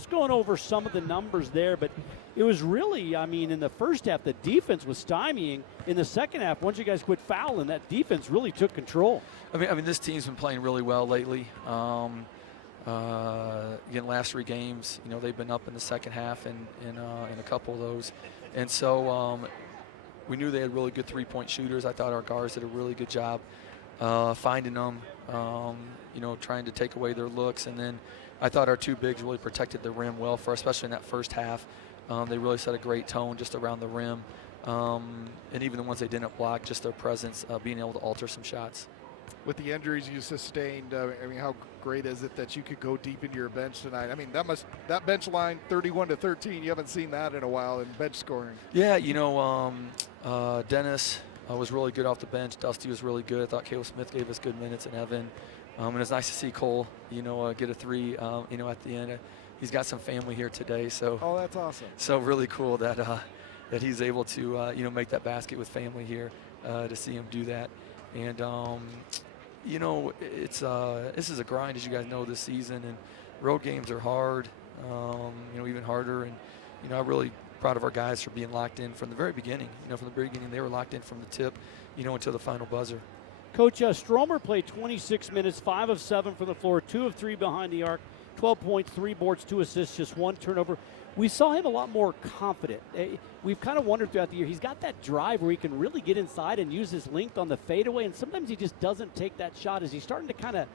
just going over some of the numbers there, but it was really, I mean, in the first half, the defense was stymieing. In the second half, once you guys quit fouling, that defense really took control. I mean, this team's been playing really well lately. Again, last 3 games, they've been up in the second half in a couple of those. And so we knew they had really good three-point shooters. I thought our guards did a really good job finding them, trying to take away their looks. And then I thought our 2 bigs really protected the rim well for us, especially in that first half. They really set a great tone just around the rim. And even the ones they didn't block, just their presence, being able to alter some shots. With the injuries you sustained, I mean, how great is it that you could go deep into your bench tonight? I mean, that bench line, 31-13, you haven't seen that in a while in bench scoring. Yeah, Dennis was really good off the bench. Dusty was really good. I thought Caleb Smith gave us good minutes, and Evan. And it's nice to see Cole, get a 3, at the end. He's got some family here today, so. Oh, that's awesome. So really cool that that he's able to, make that basket with family here, to see him do that. And, it's this is a grind, as you guys know, this season, and road games are hard, even harder. And, I'm really proud of our guys for being locked in from the very beginning. From the very beginning, they were locked in from the tip, until the final buzzer. Coach, Stromer played 26 minutes, 5 of 7 from the floor, 2 of 3 behind the arc, 12 points, 3 boards, 2 assists, just 1 turnover. We saw him a lot more confident. We've kind of wondered throughout the year, he's got that drive where he can really get inside and use his length on the fadeaway, and sometimes he just doesn't take that shot. Is he starting to kind of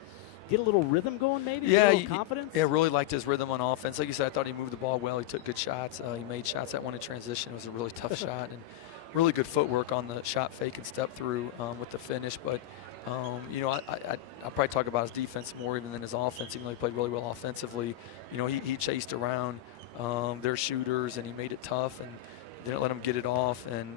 get a little rhythm going maybe? Yeah, a little confidence? Yeah, really liked his rhythm on offense. Like you said, I thought he moved the ball well. He took good shots. He made shots. That one in transition was a really tough shot, and really good footwork on the shot fake and step through with the finish. But, I'll probably talk about his defense more even than his offense, even though he played really well offensively. He chased around their shooters, and he made it tough and didn't let them get it off, and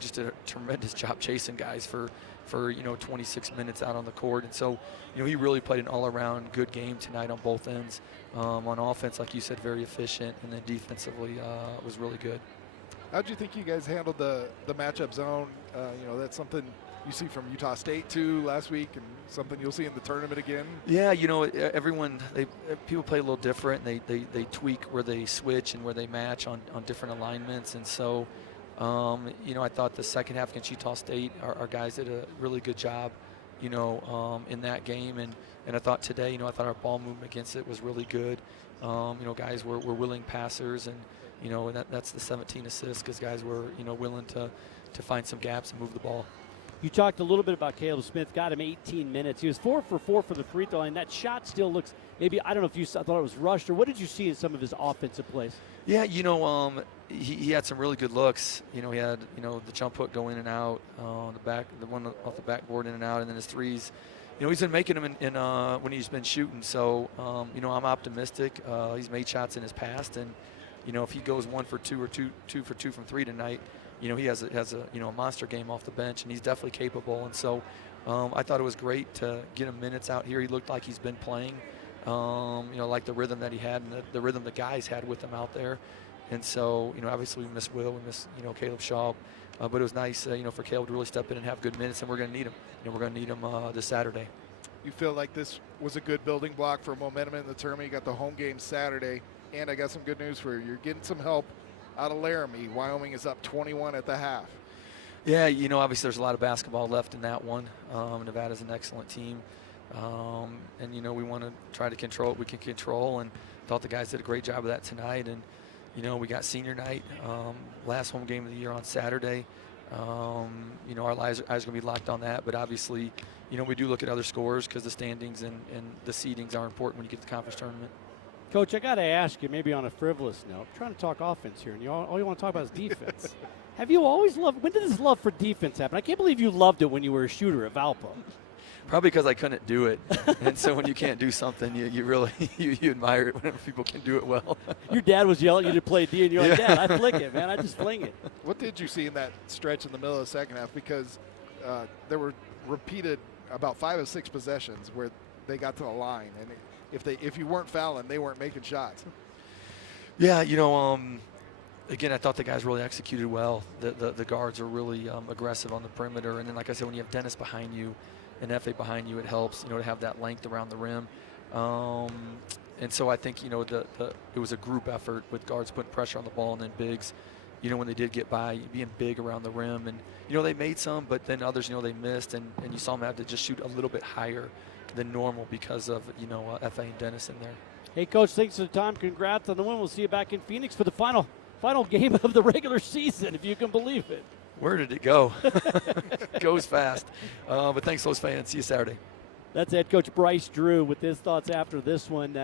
just did a tremendous job chasing guys for 26 minutes out on the court. And so he really played an all-around good game tonight on both ends. On offense, like you said, very efficient, and then defensively was really good. How do you think you guys handled the matchup zone? That's something you see from Utah State too last week, and something you'll see in the tournament again. Yeah, people play a little different. They tweak where they switch and where they match on different alignments. And so, I thought the second half against Utah State, our guys did a really good job, in that game. And I thought today, I thought our ball movement against it was really good. Guys were willing passers, and that's the 17 assists because guys were willing to find some gaps and move the ball. You talked a little bit about Caleb Smith, got him 18 minutes. He was 4 for 4 for the free throw line. That shot still looks, maybe, I don't know if you thought it was rushed, or what did you see in some of his offensive plays? Yeah, he had some really good looks. He had, the jump hook go in and out, the one off the backboard in and out, and then his threes. He's been making them in when he's been shooting. So, I'm optimistic. He's made shots in his past, and, if he goes 1 for 2 or 2 for 2 from 3 tonight, he has a monster game off the bench, and he's definitely capable. And so I thought it was great to get him minutes out here. He looked like he's been playing, like the rhythm that he had and the rhythm the guys had with him out there. And so, obviously we miss Will, we miss, Caleb Shaw. But it was nice, for Caleb to really step in and have good minutes, and we're going to need him. We're going to need him this Saturday. You feel like this was a good building block for momentum in the tournament. You got the home game Saturday, and I got some good news for you. You're getting some help out of Laramie. Wyoming is up 21 at the half. Yeah, obviously there's a lot of basketball left in that one. Nevada's an excellent team. And, we want to try to control what we can control, and thought the guys did a great job of that tonight. And, we got senior night, last home game of the year on Saturday. Our eyes are going to be locked on that. But obviously, we do look at other scores because the standings and the seedings are important when you get to the conference tournament. Coach, I got to ask you, maybe on a frivolous note, I'm trying to talk offense here, and all you want to talk about is defense. Have you always loved, when did this love for defense happen? I can't believe you loved it when you were a shooter at Valpo. Probably because I couldn't do it. And so when you can't do something, you really you admire it when people can do it well. Your dad was yelling at you to play D, and you're like, Dad, I flick it, man. I just fling it. What did you see in that stretch in the middle of the second half? Because there were repeated about 5 or 6 possessions where they got to the line, and if you weren't fouling, they weren't making shots. Yeah, again, I thought the guys really executed well. The guards are really aggressive on the perimeter, and then, like I said, when you have Dennis behind you and F.A. behind you, it helps, to have that length around the rim. And so I think, you know, it was a group effort with guards putting pressure on the ball, and then bigs, you know, when they did get by, being big around the rim. And, you know, they made some, but then others, you know, they missed. And you saw them have to just shoot a little bit higher than normal because of, you know, F.A. and Dennis in there. Hey, Coach, thanks for the time. Congrats on the win. We'll see you back in Phoenix for the final game of the regular season, if you can believe it. Where did it go? Goes fast. But thanks, those fans. See you Saturday. That's head coach Bryce Drew with his thoughts after this one.